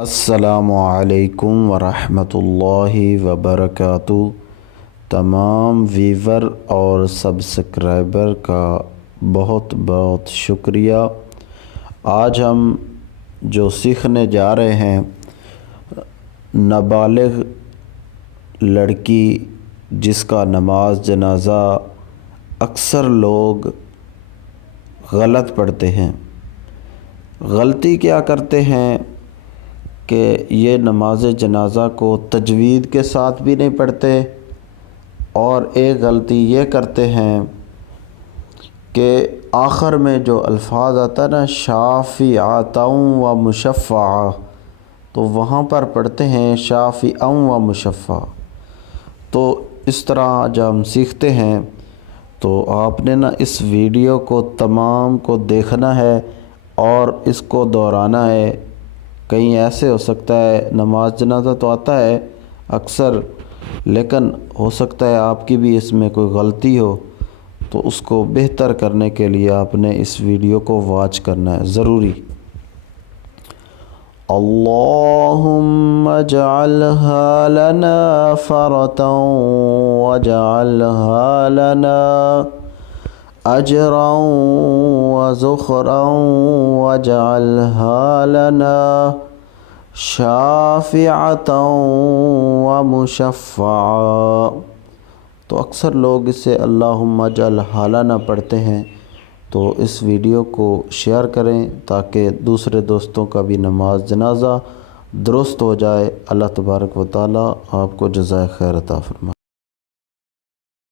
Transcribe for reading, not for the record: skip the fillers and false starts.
السلام علیکم ورحمۃ اللہ وبرکاتہ۔ تمام ویور اور سبسکرائبر کا بہت بہت شکریہ۔ آج ہم جو سیکھنے جا رہے ہیں، نابالغ لڑکی جس کا نماز جنازہ اکثر لوگ غلط پڑھتے ہیں۔ غلطی کیا کرتے ہیں کہ یہ نماز جنازہ کو تجوید کے ساتھ بھی نہیں پڑھتے، اور ایک غلطی یہ کرتے ہیں کہ آخر میں جو الفاظ آتا ہے نا، شافعۃ و مشفعہ، تو وہاں پر پڑھتے ہیں شافعا و مشفعہ۔ تو اس طرح جب ہم سیکھتے ہیں تو آپ نے اس ویڈیو کو تمام کو دیکھنا ہے اور اس کو دہرانا ہے۔ کہیں ایسے ہو سکتا ہے نماز جنازہ تو آتا ہے اکثر، لیکن ہو سکتا ہے آپ کی بھی اس میں کوئی غلطی ہو، تو اس کو بہتر کرنے کے لیے آپ نے اس ویڈیو کو واچ کرنا ہے ضروری۔ اللہم اجعلها لنا فرطا واجعلها لنا اجرا وذخرا واجعلها لنا شافعۃ ومشفعہ۔ تو اکثر لوگ اسے اللہم اجعلها لنا پڑھتے ہیں، تو اس ویڈیو کو شیئر کریں تاکہ دوسرے دوستوں کا بھی نماز جنازہ درست ہو جائے۔ اللہ تبارک و تعالی آپ کو جزائے خیر عطا فرمائے۔